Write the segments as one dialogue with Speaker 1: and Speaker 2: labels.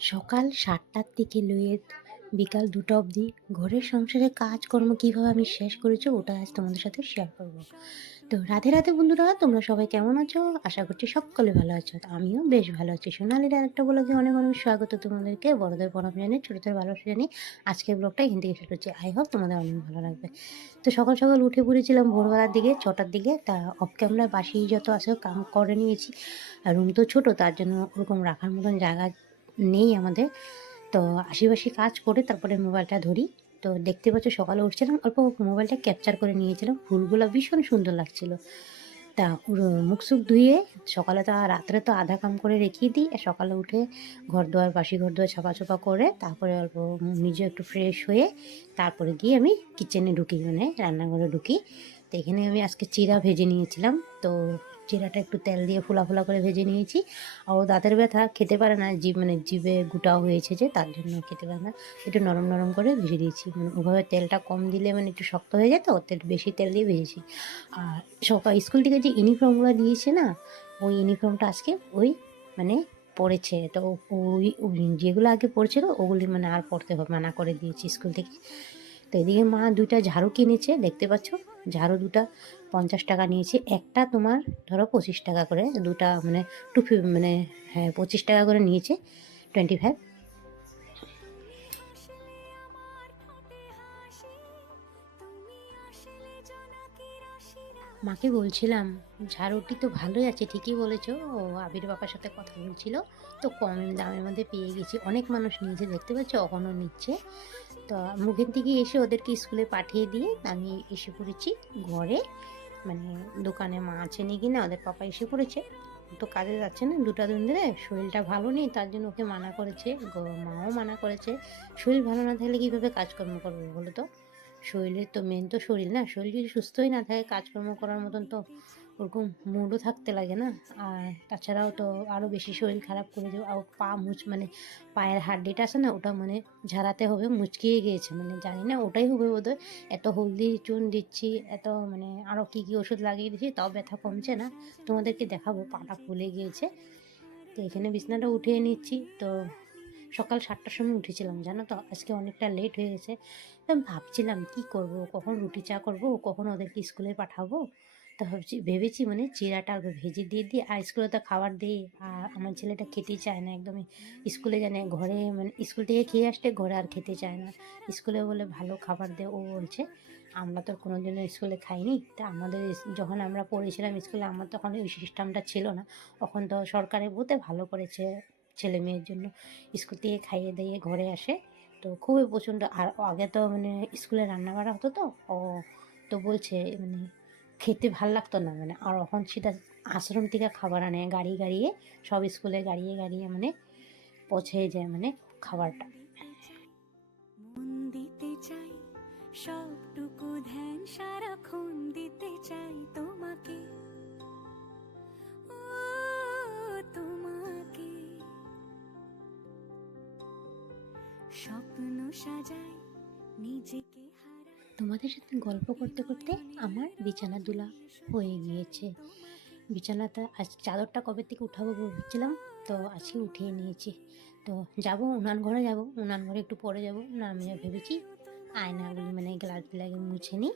Speaker 1: সকাল সাতটার থেকে লইয়ে বিকাল দুটো অবধি ঘরের সংসারে কাজকর্ম কীভাবে আমি শেষ করেছি ওটা আজ তোমাদের সাথে শেয়ার করব। তো রাধে রাধে বন্ধুরা, তোমরা সবাই কেমন আছো? আশা করছি সকলে ভালো আছো। আমিও বেশ ভালো আছি। সোনালির আরেকটা ব্লগে অনেক অনেক স্বাগত তোমাদেরকে। বড়দের প্রণাম জানি ছোটোদের ভালোবাসা জানি আজকের ব্লগটা এখান থেকে শুরু করছি। আই হোপ তোমাদের অনেক ভালো লাগবে। তো সকাল সকাল উঠে পড়েছিলাম ভোরবেলার দিকে, ছটার দিকে। তা অফ ক্যামেরা বাসি যত আছে কাম করে নিয়েছি। আর রুম তো ছোটো, তার জন্য ওরকম রাখার মতন জায়গা নেই আমাদের। তো আশিপাশি কাজ করে তারপরে মোবাইলটা ধরি। তো দেখতে পাচ্ছ সকালে উঠছিলাম, অল্প মোবাইলটা ক্যাপচার করে নিয়েছিলাম। ফুলগুলো ভীষণ সুন্দর লাগছিল। তা মুখ সুখ ধুয়ে সকালে তো রাত্রে তো আধা কাম করে রেখেই দিই। আর সকালে উঠে ঘর দোয়ার বাসি ঘর দোয়ার ছাপা ছাপা করে তারপরে অল্প নিজে একটু ফ্রেশ হয়ে তারপরে গিয়ে আমি কিচেনে ঢুকি মানে রান্নাঘরে ঢুকি। তো এখানে আমি আজকে চিরা ভেজে নিয়েছিলাম। তো চিরাটা একটু তেল দিয়ে ফোলা ফোলা করে ভেজে নিয়েছি। আর ও দাঁতের ব্যথা, খেতে পারে না, জিভ মানে জিভে গুটাও হয়েছে যে, তার জন্য খেতে পারে না। একটু নরম নরম করে ভেজে দিয়েছি মানে ওভাবে তেলটা কম দিলে মানে একটু শক্ত হয়ে যায় তো তেল বেশি তেল দিয়ে ভেজেছি। আর সকাল স্কুল থেকে যে ইউনিফর্মগুলো দিয়েছে না, ওই ইউনিফর্মটা আজকে ওই মানে পড়েছে। তো ওই যেগুলো আগে পড়ছিল, ওগুলি মানে আর পড়তে হবে, মানা করে দিয়েছি স্কুল থেকে। তো এদিকে মা দুইটা ঝাড়ু কিনেছে, দেখতে পাচ্ছ? ঝাড়ু দুটা পঞ্চাশ টাকা নিয়েছে, একটা তোমার ধরো পঁচিশ টাকা করে, দুটা মানে টু মানে হ্যাঁ পঁচিশ টাকা করে নিয়েছে টোয়েন্টি ফাইভ মাকে বলছিলাম, ঝাড়ুটি তো ভালোই আছে, ঠিকই বলেছ। ও আবির বাবার সাথে কথা বলছিল, তো কম দামের মধ্যে পেয়ে গেছি। অনেক মানুষ নিয়েছে, দেখতে পাচ্ছ? এখনও নিচ্ছে। তো মুখের থেকে এসে ওদেরকে স্কুলে পাঠিয়ে দিয়ে আমি এসে পড়েছি ঘরে। মানে দোকানে মা আছে নাকি না, ওদের পাপা এসে পড়েছে। তো কাজে যাচ্ছে না, দুটা দিন ধরে শরীরটা ভালো নেই, তার জন্য ওকে মানা করেছে মাও মানা করেছে। শরীর ভালো না থাকলে কীভাবে কাজকর্ম করবে বলো তো? শরীরের তো মেন তো শরীর না? শরীর যদি সুস্থই না থাকে, কাজকর্ম করার মতন তো ওরকম মুডও থাকতে লাগে না? আর তাছাড়াও তো আরও বেশি শরীর খারাপ করে দেবে আর পা মুচ মানে পায়ের হাড্ডিটা আছে না, ওটা মানে ঝাড়াতে হবে, মুচকিয়ে গিয়েছে। মানে জানি না, ওটাই হবে বোধহয়। এত হলদি চুন দিচ্ছি, এত মানে আরও কী কী ওষুধ লাগিয়ে দিচ্ছি তাও ব্যথা কমছে না। তোমাদেরকে দেখাবো, পাটা ফুলে গিয়েছে। তো এখানে বিছনাটা উঠিয়ে নিচ্ছি। তো সকাল সাতটার সময় উঠেছিলাম, জানো তো? আজকে অনেকটা লেট হয়ে গেছে। আমি ভাবছিলাম কি করব? কখন রুটি চা করব? কখন ওদেরকে স্কুলে পাঠাবো? তো ভাবছি, ভেবেছি মানে চিরাটা ভেজে দিয়ে দিই। আর স্কুলে তো খাবার দিই। আর আমার ছেলেটা খেতেই চায় না, একদমই স্কুলে জানে, ঘরে মানে স্কুল থেকে খেয়ে আসলে ঘরে আর খেতে চায় না। স্কুলে বলে ভালো খাবার দে, ও বলছে, আমরা তো কোনো দিনও স্কুলে খাইনি। তা আমাদের যখন আমরা পড়েছিলাম স্কুলে আমার তখন ওই সিস্টেমটা ছিল না। তখন তো সরকারে বহুতে ভালো করেছে। ছেলে মেয়ের জন্য স্কুল থেকে খাইয়ে দিয়ে ঘরে আসে। তো খুবই প্রচণ্ড, আর আগে তো মানে স্কুলে রান্না করা হতো তো, ও তো বলছে মানে খেতে ভালো লাগতো না মানে আর এখন সেটা আশ্রম থেকে খাবার আনে, গাড়ি গাড়িয়ে, সব স্কুলে গাড়িয়ে গাড়িয়ে মানে পৌঁছে যায় মানে খাবারটা।
Speaker 2: মন দিতে চাই, সবটুকু ধ্যান সারাক্ষণ দিতে চাই। স্বপ্ন সাজাই নিজেকে
Speaker 1: তোমাদের সাথে গল্প করতে করতে আমার বিছানা দুলা হয়ে গিয়েছে। বিছানাটা আজ চাদরটা কবে থেকে উঠাবো ভাবছিলাম, তো আজকে উঠিয়ে নিয়েছি। তো যাব, উনান ঘরে যাব, উনান ঘরে একটু পরে যাব। না, আমি ভেবেছি, আয়নাগুলি মানে গ্লাসগুলো আগে মুছে নিই।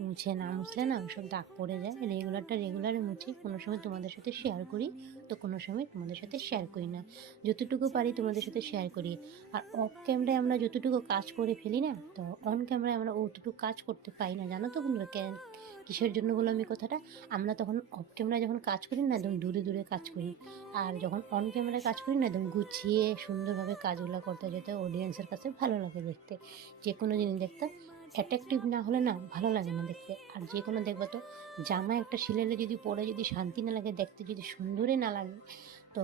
Speaker 1: মুছে না, মুছলে না ওসব দাগ পড়ে যায়। রেগুলারটা রেগুলারে মুছি, কোনো সময় তোমাদের সাথে শেয়ার করি, তো কোনো সময় তোমাদের সাথে শেয়ার করি না। যতটুকু পারি তোমাদের সাথে শেয়ার করি। আর অফ ক্যামেরায় আমরা যতটুকু কাজ করে ফেলি না, তো অন ক্যামেরায় আমরা অতটুকু কাজ করতে পারি না। জানো তো বন্ধুরা, কেন, কিসের জন্য বলো আমি কথাটা? আমরা তখন অফ ক্যামেরায় যখন কাজ করি না, একদম দূরে দূরে কাজ করি। আর যখন অন ক্যামেরায় কাজ করি না, একদম গুছিয়ে সুন্দরভাবে কাজগুলো করতে যেতে অডিয়েন্সের কাছে ভালো লাগে দেখতে। যে কোনো জিনিস দেখতে অ্যাট্রাকটিভ না হলে না ভালো লাগে না দেখতে। আর যে কোনো দেখবে তো, জামা একটা সিলেলে যদি পরে যদি শান্তি না লাগে, দেখতে যদি সুন্দরই না লাগে, তো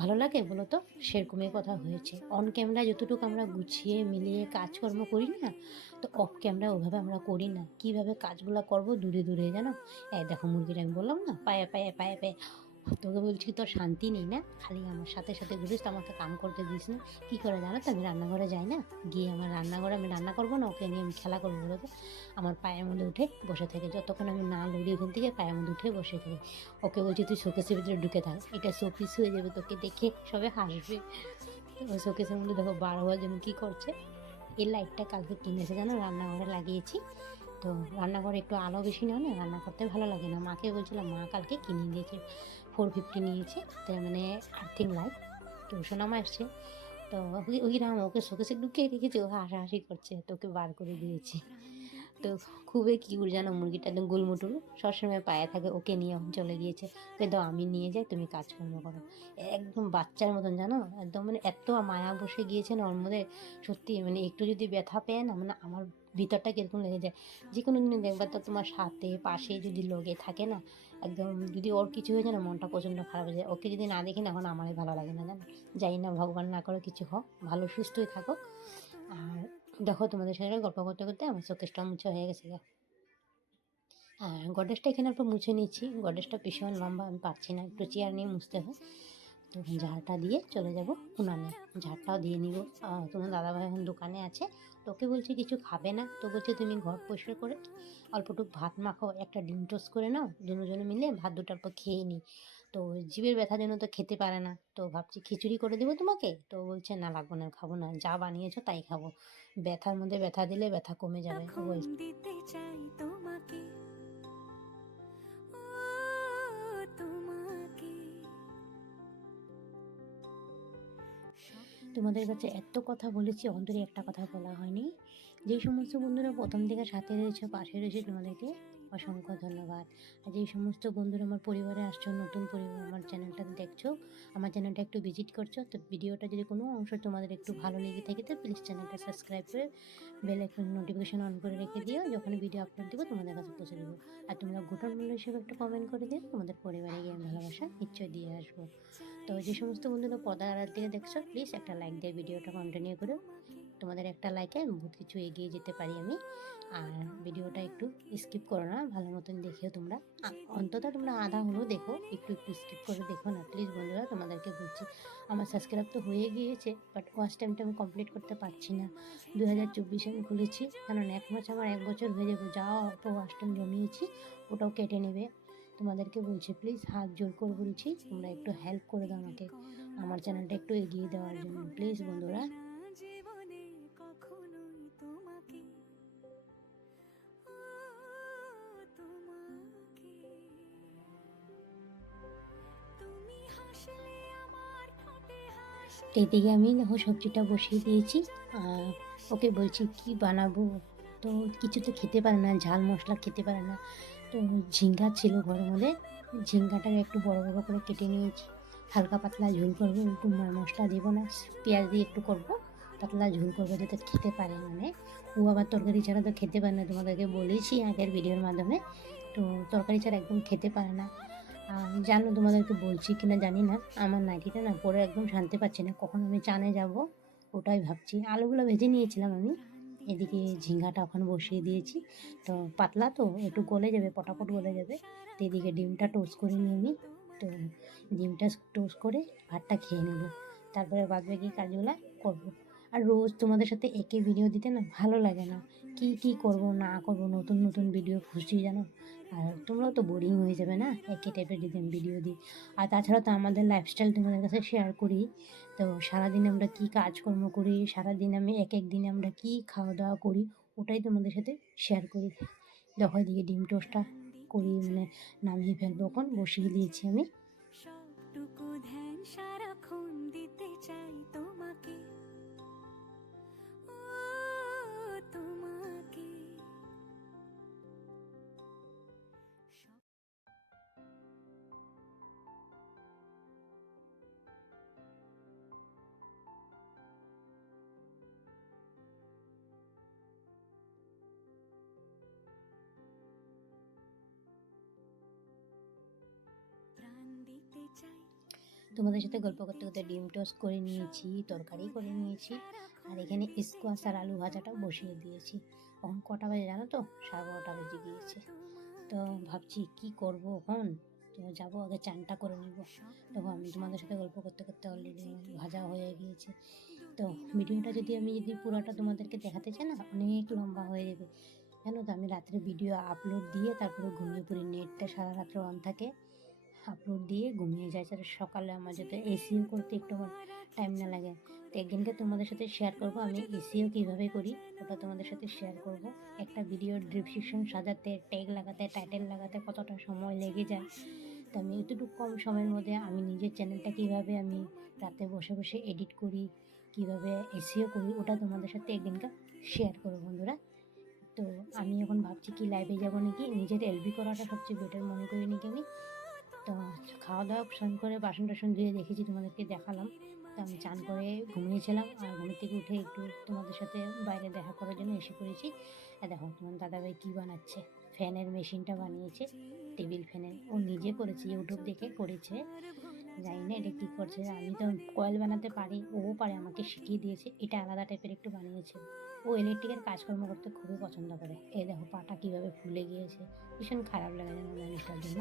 Speaker 1: ভালো লাগে বলো তো? সেরকমই কথা হয়েছে। অন ক্যামেরা যতটুকু আমরা গুছিয়ে, মিলিয়ে কাজকর্ম করি না, তো অফ ক্যামেরা ওভাবে আমরা করি না। কীভাবে কাজগুলো করব দূরে দূরে, জানো? এই দেখো মুরগিটা আমি বললাম না, পায়ে পায়ে পায়ে পায়ে। তোকে বলছি তোর শান্তি নেই না? খালি আমার সাথে সাথে ঘুরিস, তো আমাকে কাম করতে দিস না। কী করে জানো তো, আমি রান্নাঘরে যাই না? গিয়ে আমার রান্নাঘরে আমি রান্না করব না, ওকে নিয়ে আমি খেলা করব বলো তো। আমার পায়ের মধ্যে উঠে বসে থাকে, যতক্ষণ আমি না লড়ি ওখান থেকে পায়ের মধ্যে উঠে বসে থাকে। ওকে বলছি তুই শোকেসের ভিতরে ঢুকে থাক, এটা শোপিস হয়ে যাবে তোকে দেখে, সবে হাসবে। শোকেসের মধ্যে দেখো, বার হওয়ার জন্য কী করছে? এই লাইটটা কালকে কিনেছে জানো? রান্নাঘরে লাগিয়েছি। তো রান্নাঘরে একটু আলো বেশি নেয় না রান্না করতে ভালো লাগে না। মাকে বলছিলাম, মা কালকে কিনে দিয়েছে ফোর ফিফটি নিয়েছে তার মানে আর্থিং লাইট তো সোনামা এসছে। তো ওই রাম ওকে শোকেসে ঢুকিয়ে রেখেছে, ও হাসাহাসি করছে তোকে বার করে দিয়েছি। তো খুবই কিউট জানো মুরগিটা একদম গুলমুটুল সবসময় পায়ে থাকে, ওকে নিয়ে এখন চলে গিয়েছে। কিন্তু আমি নিয়ে যাই, তুমি কাজকর্ম করো। একদম বাচ্চার মতন জানো, একদম মানে এত মায়া বসে গিয়েছে না ওর মধ্যে, সত্যি মানে একটু যদি ব্যথা পেয়ে না মানে আমার ভিতরটা কীরকম লেগে যায়? যে কোনো দিন দেখবা তো তোমার সাথে পাশে যদি লোকে থাকে না একদম যদি ওর কিছু হয়ে যায় না মনটা প্রচণ্ড খারাপ হয়ে যায়। ওকে যদি না দেখি না এখন আমারই ভালো লাগে না জানো? যাই না ভগবান না করে কিছু হোক ভালো সুস্থই থাকো আর দেখো তোমাদের সাথে গল্প করতে করতে আমার চোখেসটা মুছে হয়ে গেছে গা। আর গডেসটা এখানে একটু মুছে নিচ্ছি গডেসটা ভীষণ লম্বা আমি পারছি না একটু চেয়ার নিয়ে মুছতে হয়। ঝাড়টা দিয়ে চলে যাব। উনানে ঝাড়টাও দিয়ে নিব। তোমার দাদাভাই এখন দোকানে আছে। তোকে বলছি কিছু খাবে না। তো বলছে তুমি ঘর পরিষ্কার করে অল্পটুকু ভাত মাখো একটা ডিম টোস্ট করে নাও, দুজনে মিলে ভাত দুটার পর খেয়ে নিই তো জিভের ব্যথার জন্য তো খেতে পারে না। তো ভাবছি খিচুড়ি করে দেবো তোমাকে। তো বলছে, না, লাগবো না, খাব না। যা বানিয়েছো তাই খাব। ব্যথার মধ্যে ব্যথা দিলে ব্যথা কমে যাবে।
Speaker 2: দিতে
Speaker 1: তোমাদের কাছে এত কথা বলেছি, অন্তরে একটা কথা বলা হয়নি। যেই সমস্ত বন্ধুরা প্রথম থেকে সাথে রয়েছে, পাশে রয়েছে তোমাদেরকে অসংখ্য ধন্যবাদ। আর যেই সমস্ত বন্ধুরা আমার পরিবারে আসছো, নতুন পরিবার আমার চ্যানেলটা দেখছ, আমার চ্যানেলটা একটু ভিজিট করছ, তো ভিডিওটা যদি কোনো অংশ তোমাদের একটু ভালো লেগে থাকে, তো প্লিজ চ্যানেলটা সাবস্ক্রাইব করে বেল এখন নোটিফিকেশন অন করে রেখে দিও, যখন ভিডিও আপলোড দেবো তোমাদের কাছে পৌঁছে দেবো। আর তোমরা মূল্য হিসেবে একটা কমেন্ট করে দিও, তোমাদের পরিবারে গিয়ে ভালোবাসা নিশ্চয়ই দিয়ে আসব। তো যে সমস্ত বন্ধুরা আড়াল থেকে দেখছ প্লিজ একটা লাইক দিয়ে ভিডিওটা কন্টিনিউ করো। তোমাদের একটা লাইকে বহুত কিছু এগিয়ে যেতে পারি আমি। আর ভিডিওটা একটু স্কিপ করো না, ভালো মতন দেখেও তোমরা। অন্তত তোমরা আধা হলেও দেখো, একটু একটু স্কিপ করে দেখো না। প্লিজ বন্ধুরা, তোমাদেরকে বলছি, আমার সাবস্ক্রাইব তো হয়ে গিয়েছে বাট ওয়াচ টাইমটা আমি কমপ্লিট করতে পারছি না। দু হাজার চব্বিশে আমি খুলেছি কারণ এক মাস আমার এক বছর হয়ে যাবে যা অল্প ওয়াচ টাইম জমিয়েছি, ওটাও কেটে নেবে। তোমাদেরকে বলছি প্লিজ হাত জোর করে বলছি তোমরা একটু হেল্প করে দাও আমাকে। আমার চ্যানেলটা একটু এগিয়ে দেওয়ার জন্য প্লিজ বন্ধুরা। এদিকে আমি সবজিটা বসিয়ে দিয়েছি। ওকে বলছি, কি বানাবো? তো কিছু তো খেতে পারে না, ঝাল মশলা খেতে পারে না। তো ঝিঙ্গা ছিল ঘরের মধ্যে। ঝিঙ্গাটাকে একটু বড় বড় করে কেটে নিয়েছি। হালকা পাতলা ঝোল করব, একটু মশলা দিব না, পেঁয়াজ দিয়ে একটু করব। পাতলা ঝোল করব যাতে খেতে পারে মানে। ও আবার তরকারি ছাড়া তো খেতে পারে না, তোমাদেরকে বলেছি আগের ভিডিওর মাধ্যমে। তো তরকারি ছাড়া একদম খেতে পারে না। আর জানো তোমাদেরকে বলছি কিনা জানি না। আমার নাইটিটা না পরে একদম শান্তি পাচ্ছি না, কখন আমি চানে যাব ওটাই ভাবছি। আলুগুলো ভেজে নিয়েছিলাম আমি। এদিকে ঝিঙ্গাটা ওখানে বসিয়ে দিয়েছি। তো পাতলা তো, একটু গলে যাবে, পটাপট গলে যাবে। তো এদিকে ডিমটা টোস্ট করে নিই আমি। তো ডিমটা টোস্ট করে ভাতটা খেয়ে নেব। তারপরে বাদ বাকি কাজগুলো করব। আর রোজ তোমাদের সাথে একে ভিডিও দিতে না ভালো লাগে না। কি কি করব, না করব, নতুন নতুন ভিডিও খুঁজছি জানো? আর তোমরাও তো বোরিং হয়ে যাবে না? একই টাইপের যদি আমি ভিডিও দিই। আর তাছাড়া তো আমাদের লাইফস্টাইল তোমাদের কাছে শেয়ার করি। তো সারাদিন আমরা কি কাজকর্ম করি? সারাদিন আমি এক এক দিনে আমরা কি খাওয়া দাওয়া করি? ওটাই তোমাদের সাথে শেয়ার করি। দেখো দিকে ডিম টোস্টটা করি মানে নামিয়ে ফেলব। এখন বসিয়ে দিয়েছি আমি। তোমাদের সাথে গল্প করতে করতে ডিম টোস্ট করে নিয়েছি, তরকারি করে নিয়েছি। আর এখানে স্কোয়াশ আর আলু ভাজাটাও বসিয়ে দিয়েছি। এখন কটা বাজে জানো তো? সাড়ে বারোটা বেজে গিয়েছে। তো ভাবছি কি করব এখন? তো যাব, আগে চানটা করে নেব। দেখো, আমি তোমাদের সাথে গল্প করতে করতে অলরেডি ভাজা হয়ে গিয়েছে। তো ভিডিওটা যদি আমি যদি পুরোটা তোমাদেরকে দেখাতে চাই না, অনেক লম্বা হয়ে যাবে। জানো তো, আমি রাত্রে ভিডিও আপলোড দিয়ে তারপরে ঘুমিয়ে পড়ি। নেটটা সারা রাত্রে অন থাকে। আপলোড দিয়ে ঘুমিয়ে যায়। যাতে সকালে আমার যাতে এসিও করতে একটু টাইম না লাগে। তো একদিনকে তোমাদের সাথে শেয়ার করব, আমি এসিও কীভাবে করি ওটা তোমাদের সাথে শেয়ার করব। একটা ভিডিওর ডিসক্রিপশন সাজাতে ট্যাগ লাগাতে টাইটেল লাগাতে কতটা সময় লেগে যায়। তো আমি এতটুকু কম সময়ের মধ্যে আমি নিজের চ্যানেলটা কীভাবে আমি রাতে বসে বসে এডিট করি, কীভাবে এসিও করি, ওটা তোমাদের সাথে একদিনকে শেয়ার করব বন্ধুরা। তো আমি এখন ভাবছি কি লাইভে যাব নাকি? নিজের এলবি করাটা সবচেয়ে বেটার মনে করি নাকি আমি? খাওয়া দাওয়া স্নান করে বাসন টাসন ধুয়ে দেখেছি তোমাদেরকে দেখালাম। তো আমি চান করে ঘুমিয়েছিলাম আর ঘুম থেকে উঠে একটু তোমাদের সাথে বাইরে দেখা করার জন্য এসে পড়েছি। আর দেখো, তোমার দাদাভাই কী বানাচ্ছে? ফ্যানের মেশিনটা বানিয়েছে, টেবিল ফ্যানের। ও নিজে করেছে, ইউটিউব দেখে করেছে। জানি না এটা কী করছে, আমি তো কয়েল বানাতে পারি, ও পারে, আমাকে শিখিয়ে দিয়েছে। এটা আলাদা টাইপের একটু বানিয়েছে। ও ইলেকট্রিকের কাজকর্ম করতে খুবই পছন্দ করে। এই দেখো, পাটা কীভাবে ফুলে গিয়েছে, ভীষণ খারাপ লাগে যেন জিনিসটার জন্য।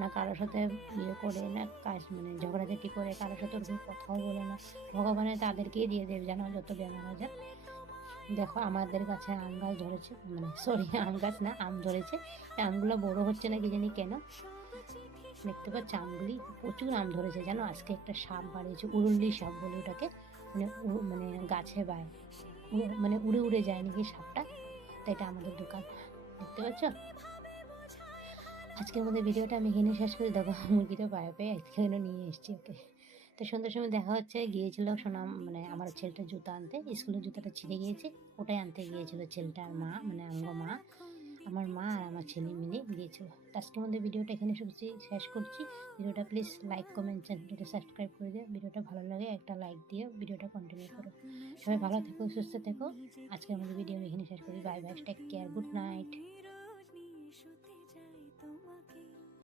Speaker 1: না কারোর সাথে ইয়ে করে না কাজ মানে ঝগড়াঝাটি করে কারোর সাথে ওরকম কথাও বলে না। ভগবানে তাদেরকেই দিয়ে দেবে যেন যত বেমার আজার দেখো, আমাদের গাছে আম গাছ ধরেছে মানে সরি আম গাছ না, আম ধরেছে। আমগুলো বড় হচ্ছে না কি জানি কেন? দেখতে পাচ্ছ, আমগুলি প্রচুর আম ধরেছে, জানো? আজকে একটা সাপ বাড়িয়েছে উড়ুল্লি সাপ বলে ওটাকে। মানে মানে গাছে বায়। মানে উড়ে উড়ে যায় নাকি সাপটা? তো এটা আমাদের দোকান। দেখতে পাচ্ছ? আজকের মধ্যে ভিডিওটা আমি এখানে শেষ করে দেখো মুরগিটা পায়ে পেয়ে এখানে নিয়ে এসেছি ওকে তো সন্ধ্যার সময় দেখা হচ্ছে, গিয়েছিল সোনাম মানে আমার ছেলেটার জুতো আনতে। স্কুলের জুতোটা ছিঁড়ে গিয়েছে, ওটাই আনতে গিয়েছিল ছেলেটার মা মানে আঙ্গ মা। আমার মা আর আমার ছেলে মিলে গিয়েছিল। তো আজকের মধ্যে ভিডিওটা এখানে সবজি শেষ করছি। ভিডিওটা প্লিজ লাইক কমেন্ট চ্যানেলটা সাবস্ক্রাইব করে দিও। ভিডিওটা ভালো লাগে, একটা লাইক দিয়ে ভিডিওটা কন্টিনিউ করো। সবাই ভালো থেকো, সুস্থ থেকো। আজকের মধ্যে ভিডিও আমি এখানে শেষ করি। Bye bye take care good night